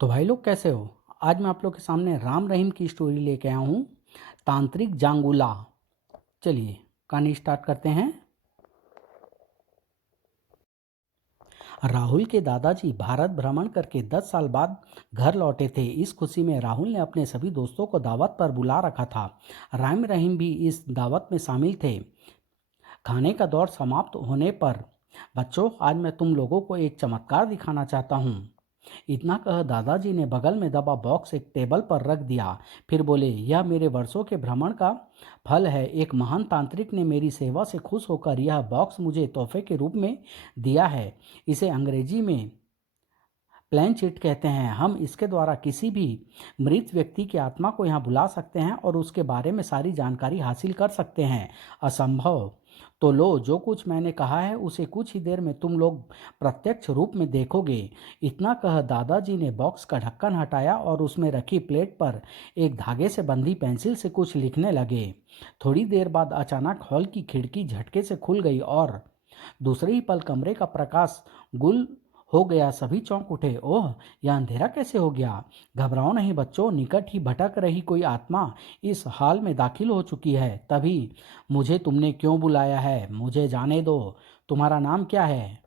तो भाई लोग कैसे हो। आज मैं आप लोग के सामने राम रहीम की स्टोरी लेके आया हूँ, तांत्रिक जांगुला। चलिए कहानी स्टार्ट करते हैं। राहुल के दादाजी भारत भ्रमण करके 10 साल बाद घर लौटे थे। इस खुशी में राहुल ने अपने सभी दोस्तों को दावत पर बुला रखा था। राम रहीम भी इस दावत में शामिल थे। खाने का दौर समाप्त होने पर, बच्चों आज मैं तुम लोगों को एक चमत्कार दिखाना चाहता हूँ। इतना कह दादाजी ने बगल में दबा बॉक्स एक टेबल पर रख दिया। फिर बोले, यह मेरे वर्षों के भ्रमण का फल है। एक महान तांत्रिक ने मेरी सेवा से खुश होकर यह बॉक्स मुझे तोहफे के रूप में दिया है। इसे अंग्रेजी में प्लेन चिट कहते हैं। हम इसके द्वारा किसी भी मृत व्यक्ति की आत्मा को यहाँ बुला सकते हैं और उसके बारे में सारी जानकारी हासिल कर सकते हैं। असंभव तो लो, जो कुछ मैंने कहा है उसे कुछ ही देर में तुम लोग प्रत्यक्ष रूप में देखोगे। इतना कह दादाजी ने बॉक्स का ढक्कन हटाया और उसमें रखी प्लेट पर एक धागे से बंधी पेंसिल से कुछ लिखने लगे। थोड़ी देर बाद अचानक हॉल की खिड़की झटके से खुल गई और दूसरे ही पल कमरे का प्रकाश गुल हो गया। सभी चौंक उठे। ओह, यह अंधेरा कैसे हो गया? घबराओ नहीं बच्चों, निकट ही भटक रही कोई आत्मा इस हाल में दाखिल हो चुकी है। तभी मुझे तुमने क्यों बुलाया है, मुझे जाने दो। तुम्हारा नाम क्या है?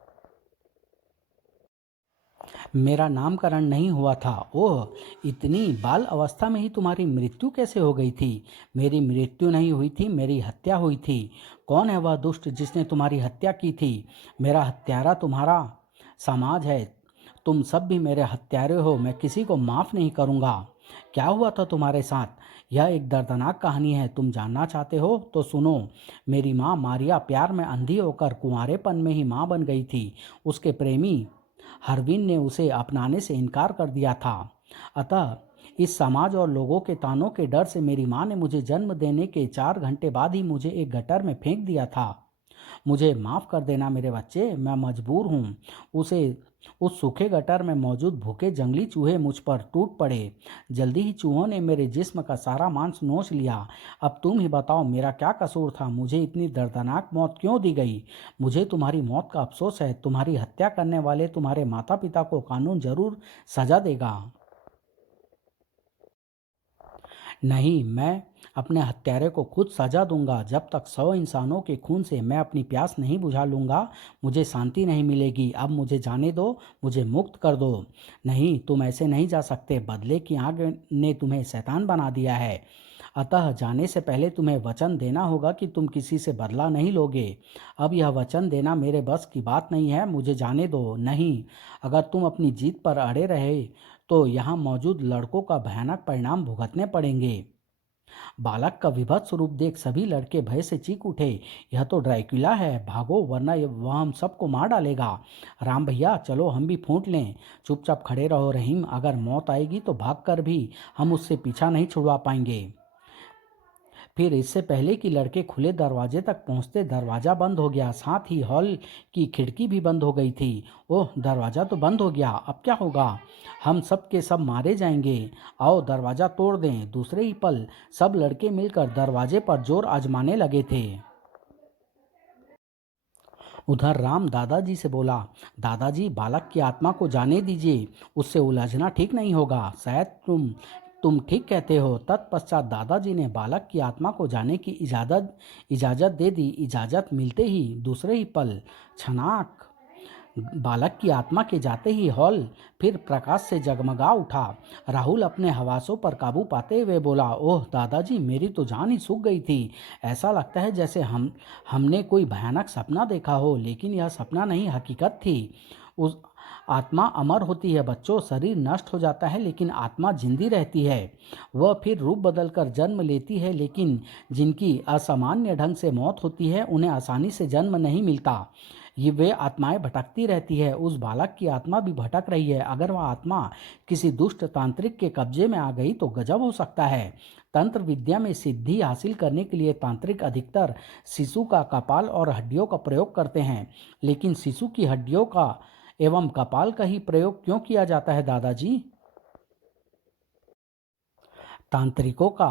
मेरा नामकरण नहीं हुआ था। ओह, इतनी बाल अवस्था में ही तुम्हारी मृत्यु कैसे हो गई थी? मेरी मृत्यु नहीं हुई थी, मेरी हत्या हुई थी। कौन है वह दुष्ट जिसने तुम्हारी हत्या की थी? मेरा हत्यारा तुम्हारा समाज है। तुम सब भी मेरे हत्यारे हो। मैं किसी को माफ़ नहीं करूँगा। क्या हुआ था तुम्हारे साथ? यह एक दर्दनाक कहानी है। तुम जानना चाहते हो तो सुनो। मेरी माँ मारिया प्यार में अंधी होकर कुंवारेपन में ही माँ बन गई थी। उसके प्रेमी हरविन ने उसे अपनाने से इनकार कर दिया था। अतः इस समाज और लोगों के तानों के डर से मेरी माँ ने मुझे जन्म देने के 4 घंटे बाद ही मुझे एक गटर में फेंक दिया था। मुझे माफ़ कर देना मेरे बच्चे, मैं मजबूर हूँ। उसे उस सूखे गटर में मौजूद भूखे जंगली चूहे मुझ पर टूट पड़े। जल्दी ही चूहों ने मेरे जिस्म का सारा मांस नोच लिया। अब तुम ही बताओ, मेरा क्या कसूर था? मुझे इतनी दर्दनाक मौत क्यों दी गई? मुझे तुम्हारी मौत का अफसोस है। तुम्हारी हत्या करने वाले तुम्हारे माता पिता को कानून जरूर सजा देगा। नहीं, मैं अपने हत्यारे को खुद सजा दूंगा। जब तक 100 इंसानों के खून से मैं अपनी प्यास नहीं बुझा लूंगा, मुझे शांति नहीं मिलेगी। अब मुझे जाने दो, मुझे मुक्त कर दो। नहीं, तुम ऐसे नहीं जा सकते। बदले की आग ने तुम्हें शैतान बना दिया है। अतः जाने से पहले तुम्हें वचन देना होगा कि तुम किसी से बदला नहीं लोगे। अब यह वचन देना मेरे बस की बात नहीं है। मुझे जाने दो। नहीं, अगर तुम अपनी जीत पर अड़े रहे तो यहाँ मौजूद लड़कों का भयानक परिणाम भुगतने पड़ेंगे। बालक का विभत्स स्वरूप देख सभी लड़के भय से चीख उठे। यह तो ड्रैकुला है, भागो वरना वह हम सबको मार डालेगा। राम भैया चलो हम भी फूंट लें। चुपचाप खड़े रहो रहीम, अगर मौत आएगी तो भागकर भी हम उससे पीछा नहीं छुड़वा पाएंगे। फिर इससे पहले कि लड़के खुले दरवाजे तक पहुंचते, दरवाज़ा बंद हो गया। साथ ही हॉल की खिड़की भी बंद हो गई थी। ओह, दरवाज़ा तो बंद हो गया, अब क्या होगा? हम सब के सब मारे जाएंगे। आओ दरवाज़ा तोड़ दें। दूसरे ही पल सब लड़के मिलकर दरवाजे पर जोर आजमाने लगे थे। उधर राम दादाजी से बोला, दादाजी बालक की आत्मा को जाने दीजिए, उससे उलझना ठीक नहीं होगा। शायद तुम ठीक कहते हो। तत्पश्चात दादाजी ने बालक की आत्मा को जाने की इजाज़त दे दी। इजाज़त मिलते ही दूसरे ही पल छनाक बालक की आत्मा के जाते ही हॉल फिर प्रकाश से जगमगा उठा। राहुल अपने हवासों पर काबू पाते हुए बोला, ओह दादाजी, मेरी तो जान ही सूख गई थी। ऐसा लगता है जैसे हमने कोई भयानक सपना देखा हो, लेकिन यह सपना नहीं, हकीकत थी। उस आत्मा अमर होती है बच्चों। शरीर नष्ट हो जाता है लेकिन आत्मा जिंदी रहती है। वह फिर रूप बदलकर जन्म लेती है, लेकिन जिनकी असामान्य ढंग से मौत होती है उन्हें आसानी से जन्म नहीं मिलता। ये वे आत्माएं भटकती रहती है। उस बालक की आत्मा भी भटक रही है। अगर वह आत्मा किसी दुष्ट तांत्रिक के कब्जे में आ गई तो गजब हो सकता है। तंत्र विद्या में सिद्धि हासिल करने के लिए तांत्रिक अधिकतर शिशु का कपाल और हड्डियों का प्रयोग करते हैं। लेकिन शिशु की हड्डियों का एवं कपाल का ही प्रयोग क्यों किया जाता है दादाजी? तांत्रिकों का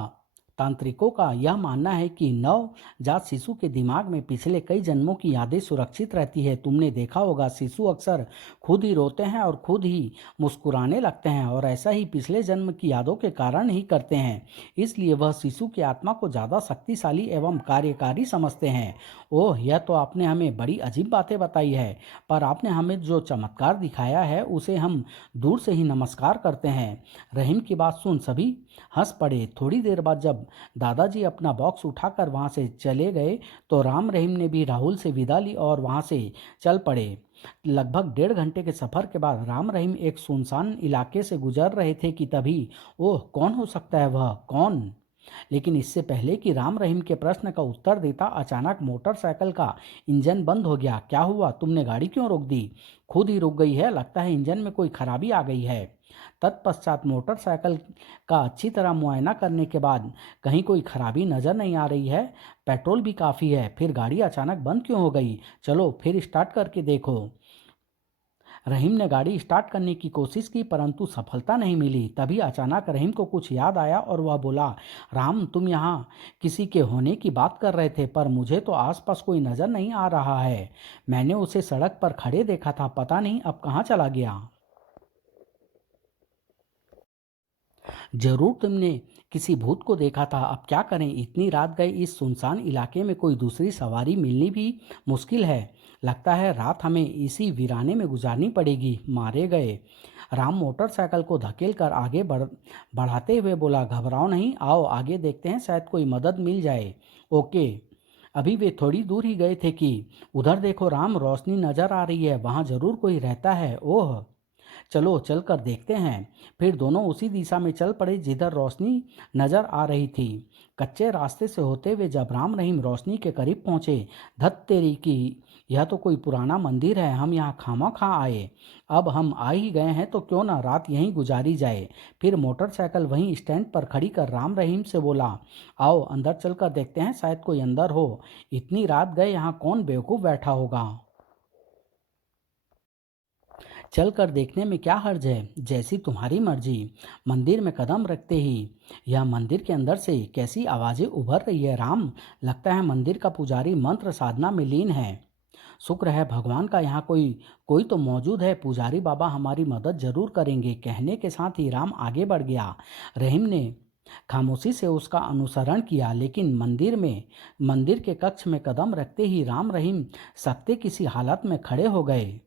तांत्रिकों का यह मानना है कि नवजात शिशु के दिमाग में पिछले कई जन्मों की यादें सुरक्षित रहती है। तुमने देखा होगा, शिशु अक्सर खुद ही रोते हैं और खुद ही मुस्कुराने लगते हैं, और ऐसा ही पिछले जन्म की यादों के कारण ही करते हैं। इसलिए वह शिशु की आत्मा को ज़्यादा शक्तिशाली एवं कार्यकारी समझते हैं। ओह, यह तो आपने हमें बड़ी अजीब बातें बताई है, पर आपने हमें जो चमत्कार दिखाया है उसे हम दूर से ही नमस्कार करते हैं। रहीम की बात सुन सभी हंस पड़े। थोड़ी देर बाद जब दादाजी अपना बॉक्स उठाकर वहां से चले गए तो राम रहीम ने भी राहुल से विदा ली और वहां से चल पड़े। लगभग 1.5 घंटे के सफर के बाद राम रहीम एक सुनसान इलाके से गुजर रहे थे कि तभी, ओह, कौन हो सकता है वह, कौन? लेकिन इससे पहले कि राम रहीम के प्रश्न का उत्तर देता, अचानक मोटरसाइकिल का इंजन बंद हो गया। क्या हुआ? तुमने गाड़ी क्यों रोक दी? खुद ही रुक गई है, लगता है इंजन में कोई खराबी आ गई है। तत्पश्चात मोटरसाइकिल का अच्छी तरह मुआयना करने के बाद कहीं कोई खराबी नजर नहीं आ रही है, पेट्रोल भी काफ़ी है, फिर गाड़ी अचानक बंद क्यों हो गई? चलो फिर स्टार्ट करके देखो। रहीम ने गाड़ी स्टार्ट करने की कोशिश की, परंतु सफलता नहीं मिली। तभी अचानक रहीम को कुछ याद आया और वह बोला, राम, तुम यहाँ किसी के होने की बात कर रहे थे, पर मुझे तो आसपास कोई नज़र नहीं आ रहा है। मैंने उसे सड़क पर खड़े देखा था, पता नहीं अब कहाँ चला गया। जरूर तुमने किसी भूत को देखा था। अब क्या करें, इतनी रात गए, इस सुनसान इलाके में कोई दूसरी सवारी मिलनी भी मुश्किल है। लगता है रात हमें इसी वीराने में गुजारनी पड़ेगी। मारे गए। राम मोटरसाइकिल को धकेल कर आगे बढ़ाते हुए बोला, घबराओ नहीं, आओ आगे देखते हैं, शायद कोई मदद मिल जाए। ओके। अभी वे थोड़ी दूर ही गए थे कि उधर देखो राम, रोशनी नजर आ रही है, वहां जरूर कोई रहता है। ओह, चलो चलकर देखते हैं। फिर दोनों उसी दिशा में चल पड़े जिधर रोशनी नजर आ रही थी। कच्चे रास्ते से होते हुए जब राम रहीम रोशनी के करीब पहुंचे, धत तेरी की, यह तो कोई पुराना मंदिर है, हम यहाँ खामा खा आए। अब हम आ ही गए हैं तो क्यों ना रात यहीं गुजारी जाए। फिर मोटरसाइकिल वहीं स्टैंड पर खड़ी कर राम रहीम से बोला, आओ अंदर चलकर देखते हैं, शायद कोई अंदर हो। इतनी रात गए, यहाँ कौन बेवकूफ़ बैठा होगा। चल कर देखने में क्या हर्ज है, जैसी तुम्हारी मर्जी। मंदिर में कदम रखते ही यह मंदिर के अंदर से कैसी आवाजें उभर रही है राम, लगता है मंदिर का पुजारी मंत्र साधना में लीन है। शुक्र है भगवान का यहाँ कोई कोई तो मौजूद है, पुजारी बाबा हमारी मदद जरूर करेंगे। कहने के साथ ही राम आगे बढ़ गया। रहीम ने खामोशी से उसका अनुसरण किया, लेकिन मंदिर के कक्ष में कदम रखते ही राम रहीम सकते किसी हालत में खड़े हो गए।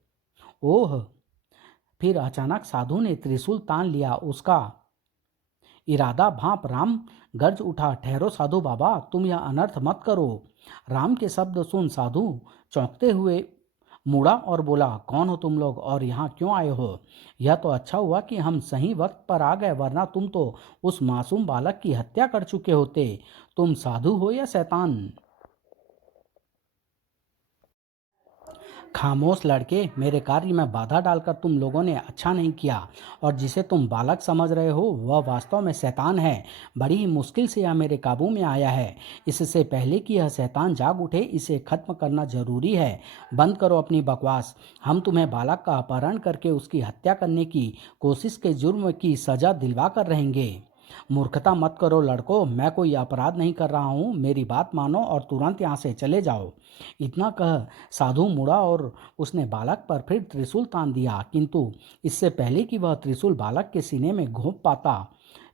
ओह, फिर अचानक साधु ने त्रिशूल तान लिया। उसका इरादा भांप राम गर्ज उठा, ठहरो साधु बाबा, तुम यह अनर्थ मत करो। राम के शब्द सुन साधु चौंकते हुए मुड़ा और बोला, कौन हो तुम लोग और यहाँ क्यों आए हो? यह तो अच्छा हुआ कि हम सही वक्त पर आ गए, वरना तुम तो उस मासूम बालक की हत्या कर चुके होते। तुम साधु हो या शैतान? खामोश लड़के, मेरे कार्य में बाधा डालकर तुम लोगों ने अच्छा नहीं किया, और जिसे तुम बालक समझ रहे हो वह वास्तव में शैतान है। बड़ी ही मुश्किल से यह मेरे काबू में आया है। इससे पहले कि यह शैतान जाग उठे, इसे खत्म करना जरूरी है। बंद करो अपनी बकवास। हम तुम्हें बालक का अपहरण करके उसकी हत्या करने की कोशिश के जुर्म की सजा दिलवा कर रहेंगे। मूर्खता मत करो लड़कों, मैं कोई अपराध नहीं कर रहा हूँ, मेरी बात मानो और तुरंत यहाँ से चले जाओ। इतना कह साधु मुड़ा और उसने बालक पर फिर त्रिशूल तान दिया, किंतु इससे पहले कि वह त्रिशूल बालक के सीने में घोंप पाता,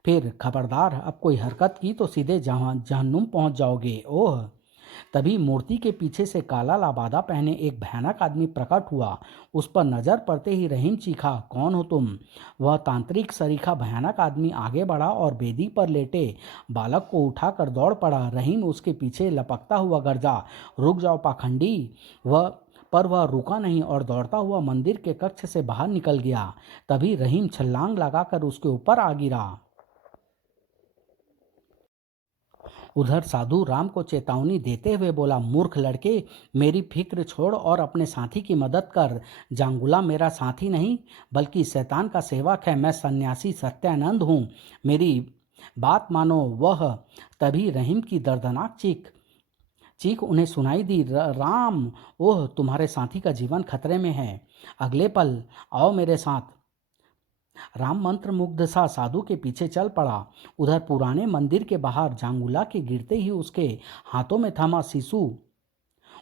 फिर खबरदार अब कोई हरकत की तो सीधे जहन्नुम पहुंच जाओगे। ओह, तभी मूर्ति के पीछे से काला लाबादा पहने एक भयानक आदमी प्रकट हुआ। उस पर नजर पड़ते ही रहीम चीखा, कौन हो तुम? वह तांत्रिक सरीखा भयानक आदमी आगे बढ़ा और बेदी पर लेटे बालक को उठाकर दौड़ पड़ा। रहीम उसके पीछे लपकता हुआ गर्जा, रुक जाओ पाखंडी। वह रुका नहीं और दौड़ता हुआ मंदिर के कक्ष से बाहर निकल गया। तभी रहीम छलांग लगाकर उसके ऊपर आ गिरा। उधर साधु राम को चेतावनी देते हुए बोला, मूर्ख लड़के, मेरी फिक्र छोड़ और अपने साथी की मदद कर। जांगुला मेरा साथी नहीं बल्कि शैतान का सेवक है। मैं सन्यासी सत्यानंद हूँ, मेरी बात मानो। वह तभी रहीम की दर्दनाक चीख चीख उन्हें सुनाई दी, राम, ओह, तुम्हारे साथी का जीवन खतरे में है। अगले पल, आओ मेरे साथ। राम मंत्र मुग्ध सा साधु के पीछे चल पड़ा। उधर पुराने मंदिर के बाहर जांगुला के गिरते ही उसके हाथों में थमा शिशु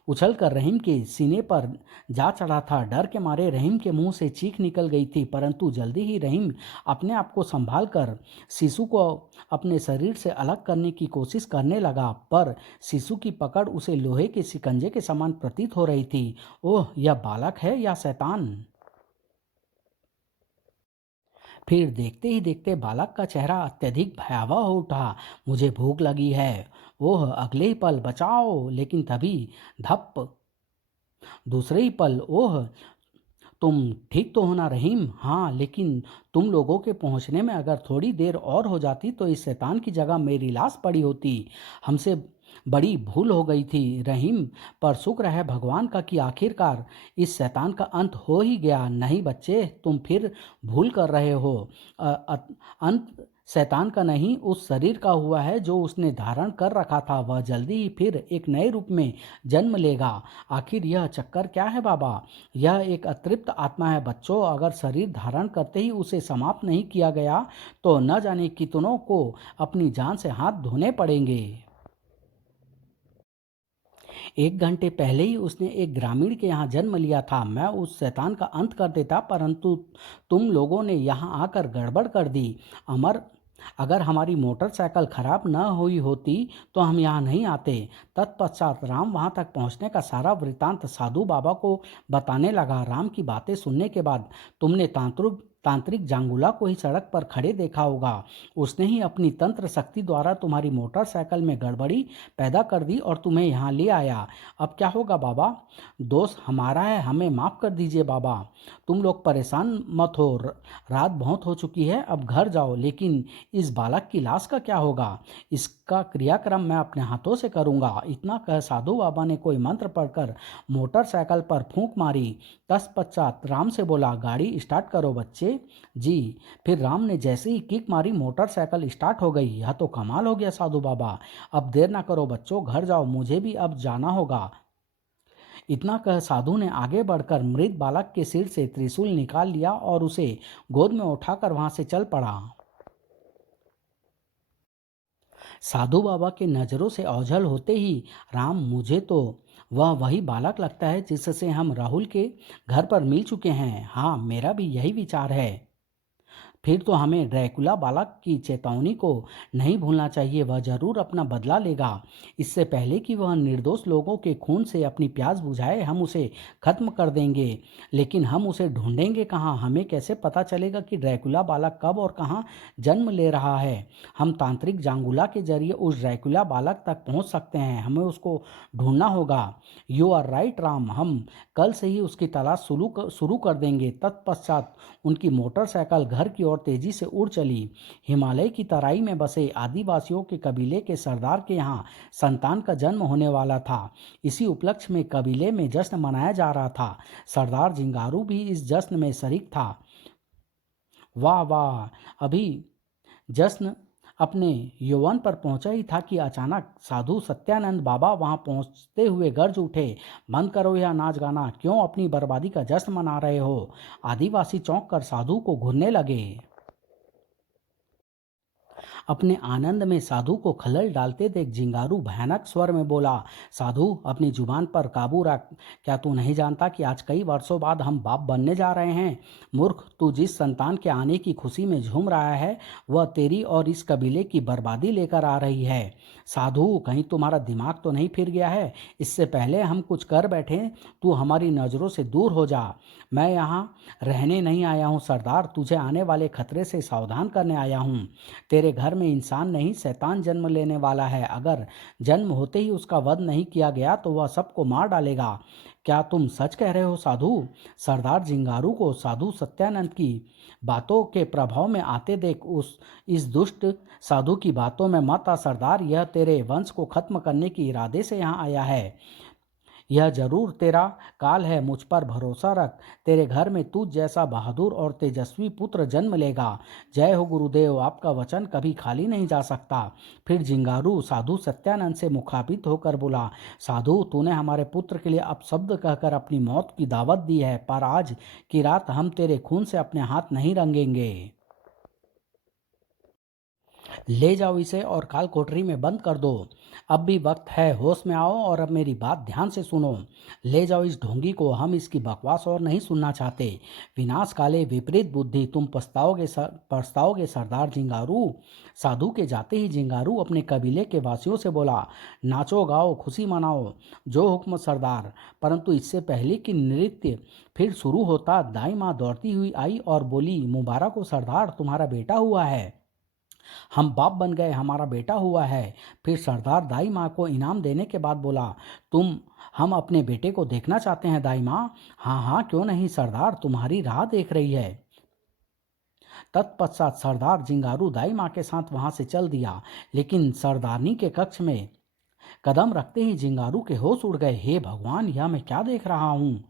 उछलकर रहीम के सीने पर जा चढ़ा था। डर के मारे रहीम के मुंह से चीख निकल गई थी, परंतु जल्दी ही रहीम अपने आप को संभाल कर शिशु को अपने शरीर से अलग करने की कोशिश करने लगा, पर शिशु की पकड़ उसे लोहे के शिकंजे के समान प्रतीत हो रही थी। ओह, यह बालक है या शैतान? फिर देखते ही देखते बालक का चेहरा अत्यधिक भयावह हो उठा। मुझे भूख लगी है। ओह, अगले ही पल बचाओ! लेकिन तभी धप! दूसरे ही पल, ओह, तुम ठीक तो हो ना रहीम? हाँ, लेकिन तुम लोगों के पहुंचने में अगर थोड़ी देर और हो जाती तो इस शैतान की जगह मेरी लाश पड़ी होती। हमसे बड़ी भूल हो गई थी रहीम, पर शुक्र है भगवान का कि आखिरकार इस शैतान का अंत हो ही गया। नहीं बच्चे, तुम फिर भूल कर रहे हो। अंत शैतान का नहीं, उस शरीर का हुआ है जो उसने धारण कर रखा था। वह जल्दी ही फिर एक नए रूप में जन्म लेगा। आखिर यह चक्कर क्या है बाबा? यह एक अतृप्त आत्मा है बच्चों। अगर शरीर धारण करते ही उसे समाप्त नहीं किया गया तो न जाने कितनों को अपनी जान से हाथ धोने पड़ेंगे। 1 घंटे पहले ही उसने एक ग्रामीण के यहाँ जन्म लिया था। मैं उस शैतान का अंत कर देता, परंतु तुम लोगों ने यहाँ आकर गड़बड़ कर दी। अमर, अगर हमारी मोटरसाइकिल खराब न हुई होती तो हम यहाँ नहीं आते। तत्पश्चात राम वहाँ तक पहुँचने का सारा वृतांत साधु बाबा को बताने लगा। राम की बातें सुनने के बाद तुमने तांत्रिक जांगुला को ही सड़क पर खड़े देखा होगा। उसने ही अपनी तंत्र शक्ति द्वारा तुम्हारी मोटरसाइकिल में गड़बड़ी पैदा कर दी और तुम्हें यहाँ ले आया। अब क्या होगा बाबा? दोष हमारा है, हमें माफ़ कर दीजिए बाबा। तुम लोग परेशान मत हो, रात बहुत हो चुकी है, अब घर जाओ। लेकिन इस बालक की लाश का क्या होगा? इसका क्रियाक्रम मैं अपने हाथों से करूँगा। इतना कह साधु बाबा ने कोई मंत्र पढ़कर मोटरसाइकिल पर फूंक मारी। तत्पश्चात राम से बोला, गाड़ी स्टार्ट करो बच्चे। जी। फिर राम ने जैसे ही किक मारी, मोटरसाइकिल स्टार्ट हो गई। यह तो कमाल हो गया साधु बाबा। अब देर ना करो बच्चों, घर जाओ, मुझे भी अब जाना होगा। इतना कह साधु ने आगे बढ़कर मृत बालक के सिर से त्रिशूल निकाल लिया और उसे गोद में उठाकर वहां से चल पड़ा। साधु बाबा के नज़रों से ओझल होते ही, राम, मुझे तो वह वही बालक लगता है जिससे हम राहुल के घर पर मिल चुके हैं। हाँ, मेरा भी यही विचार है। फिर तो हमें ड्रैकुला बालक की चेतावनी को नहीं भूलना चाहिए। वह जरूर अपना बदला लेगा। इससे पहले कि वह निर्दोष लोगों के खून से अपनी प्यास बुझाए, हम उसे खत्म कर देंगे। लेकिन हम उसे ढूंढेंगे कहाँ? हमें कैसे पता चलेगा कि ड्रैकुला बालक कब और कहाँ जन्म ले रहा है? हम तांत्रिक जांगुला के जरिए उस ड्रैकुला बालक तक पहुंच सकते हैं। हमें उसको ढूंढना होगा। यू आर राइट राम, हम कल से ही उसकी तलाश शुरू कर देंगे। तत्पश्चात उनकी मोटरसाइकिल घर की ओर तेजी से उड़ चली। हिमालय की तराई में बसे आदिवासियों के कबीले के सरदार के यहाँ संतान का जन्म होने वाला था। इसी उपलक्ष्य में कबीले में जश्न मनाया जा रहा था। सरदार जिंगारू भी इस जश्न में शरीक था। वाह वाह! अभी जश्न अपने यौवन पर पहुंचा ही था कि अचानक साधु सत्यानंद बाबा वहां पहुंचते हुए गर्ज उठे, बंद करो यह नाच गाना, क्यों अपनी बर्बादी का जश्न मना रहे हो? आदिवासी चौंक कर साधु को घूरने लगे। अपने आनंद में साधु को खलल डालते देख जिंगारू भयानक स्वर में बोला, साधु, अपनी जुबान पर काबू रख। क्या तू नहीं जानता कि आज कई वर्षों बाद हम बाप बनने जा रहे हैं? मूर्ख, तू जिस संतान के आने की खुशी में झूम रहा है वह तेरी और इस कबीले की बर्बादी लेकर आ रही है। साधु, कहीं तुम्हारा दिमाग तो नहीं फिर गया है? इससे पहले हम कुछ कर बैठे तू हमारी नज़रों से दूर हो जा। मैं यहाँ रहने नहीं आया हूँ सरदार, तुझे आने वाले खतरे से सावधान करने आया हूँ। तेरे घर में इंसान नहीं, शैतान जन्म लेने वाला है। अगर जन्म होते ही उसका वध नहीं किया गया तो वह सबको मार डालेगा। क्या तुम सच कह रहे हो साधु? सरदार जिंगारू को साधु सत्यानंद की बातों के प्रभाव में आते देख उस इस दुष्ट साधु की बातों में मत आ सरदार। यह तेरे वंश को खत्म करने के इरादे से यहाँ आया है। यह जरूर तेरा काल है, मुझ पर भरोसा रख। तेरे घर में तू जैसा बहादुर और तेजस्वी पुत्र जन्म लेगा। जय हो गुरुदेव, आपका वचन कभी खाली नहीं जा सकता। फिर जिंगारू साधु सत्यानंद से मुखाबित होकर बोला, साधु, तूने हमारे पुत्र के लिए अपशब्द कहकर अपनी मौत की दावत दी है, पर आज की रात हम तेरे खून से अपने हाथ नहीं रंगेंगे। ले जाओ इसे और काल कोठरी में बंद कर दो। अब भी वक्त है, होश में आओ और अब मेरी बात ध्यान से सुनो। ले जाओ इस ढोंगी को, हम इसकी बकवास और नहीं सुनना चाहते। विनाश काले विपरीत बुद्धि, तुम पछताओगे सरदार जिंगारू। साधु के जाते ही जिंगारू अपने कबीले के वासियों से बोला, नाचो गाओ खुशी मनाओ, जो हुक्म सरदार। परंतु इससे पहले कि नृत्य फिर शुरू होता, दाई माँ दौड़ती हुई आई और बोली, मुबारक हो सरदार, तुम्हारा बेटा हुआ है। हम बाप बन गए, हमारा बेटा हुआ है। फिर सरदार दाई माँ को इनाम देने के बाद बोला, तुम हम अपने बेटे को देखना चाहते हैं दाई माँ। हाँ हाँ क्यों नहीं सरदार, तुम्हारी राह देख रही है। तत्पश्चात सरदार जिंगारू दाई माँ के साथ वहां से चल दिया, लेकिन सरदारनी के कक्ष में कदम रखते ही जिंगारू के होश उड़ गए। हे भगवान, यह मैं क्या देख रहा हूँ?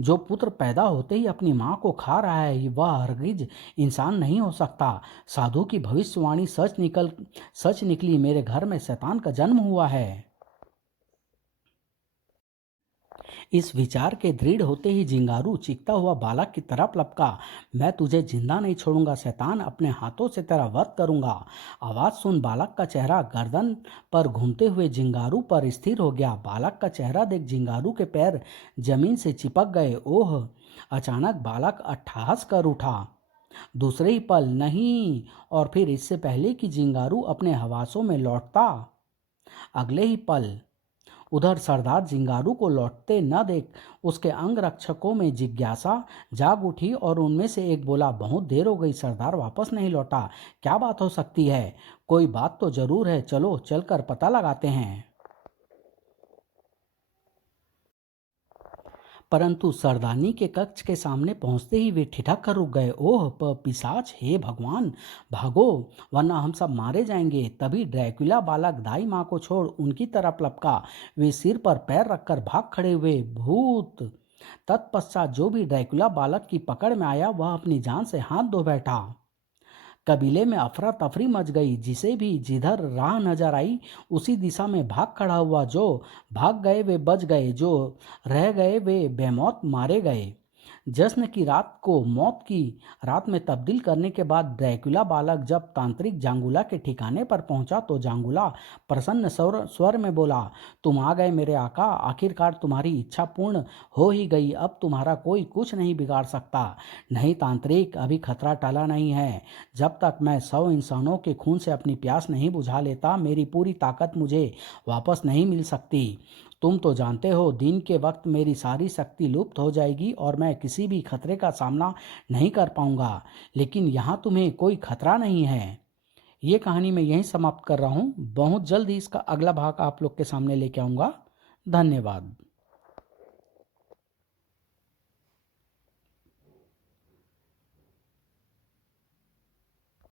जो पुत्र पैदा होते ही अपनी माँ को खा रहा है, वह हरगिज इंसान नहीं हो सकता। साधु की भविष्यवाणी सच निकली, मेरे घर में शैतान का जन्म हुआ है। इस विचार के दृढ़ होते ही जिंगारू चीखता हुआ बालक की तरफ लपका, मैं तुझे जिंदा नहीं छोड़ूंगा शैतान, अपने हाथों से तेरा वध करूंगा। आवाज सुन बालक का चेहरा गर्दन पर घूमते हुए जिंगारू पर स्थिर हो गया। बालक का चेहरा देख जिंगारू के पैर जमीन से चिपक गए। ओह! अचानक बालक अट्टहास कर उठा। दूसरे ही पल नहीं, और फिर इससे पहले कि जिंगारू अपने हवासों में लौटता, अगले ही पल उधर सरदार जिंगारू को लौटते न देख उसके अंगरक्षकों में जिज्ञासा जाग उठी और उनमें से एक बोला, बहुत देर हो गई, सरदार वापस नहीं लौटा। क्या बात हो सकती है? कोई बात तो जरूर है, चलो चलकर पता लगाते हैं। परंतु सरदारनी के कक्ष के सामने पहुंचते ही वे ठिठक कर रुक गए। ओह पिशाच, हे भगवान, भागो वरना हम सब मारे जाएंगे। तभी ड्रैकुला बालक दाई माँ को छोड़ उनकी तरफ लपका। वे सिर पर पैर रखकर भाग खड़े हुए। भूत! तत्पश्चात जो भी ड्रैकुला बालक की पकड़ में आया, वह अपनी जान से हाथ धो बैठा। कबीले में अफरा तफरी मच गई। जिसे भी जिधर राह नजर आई उसी दिशा में भाग खड़ा हुआ। जो भाग गए वे बच गए, जो रह गए वे बेमौत मारे गए। जश्न की रात को मौत की रात में तब्दील करने के बाद ड्रैकुला बालक जब तांत्रिक जांगुला के ठिकाने पर पहुंचा तो जांगुला प्रसन्न स्वर में बोला, तुम आ गए मेरे आका, आखिरकार तुम्हारी इच्छा पूर्ण हो ही गई। अब तुम्हारा कोई कुछ नहीं बिगाड़ सकता। नहीं तांत्रिक, अभी खतरा टला नहीं है। जब तक मैं 100 इंसानों के खून से अपनी प्यास नहीं बुझा लेता, मेरी पूरी ताकत मुझे वापस नहीं मिल सकती। तुम तो जानते हो, दिन के वक्त मेरी सारी शक्ति लुप्त हो जाएगी और मैं किसी भी खतरे का सामना नहीं कर पाऊंगा। लेकिन यहाँ तुम्हें कोई खतरा नहीं है। ये कहानी मैं यहीं समाप्त कर रहा हूँ। बहुत जल्द ही इसका अगला भाग आप लोग के सामने लेके आऊँगा। धन्यवाद।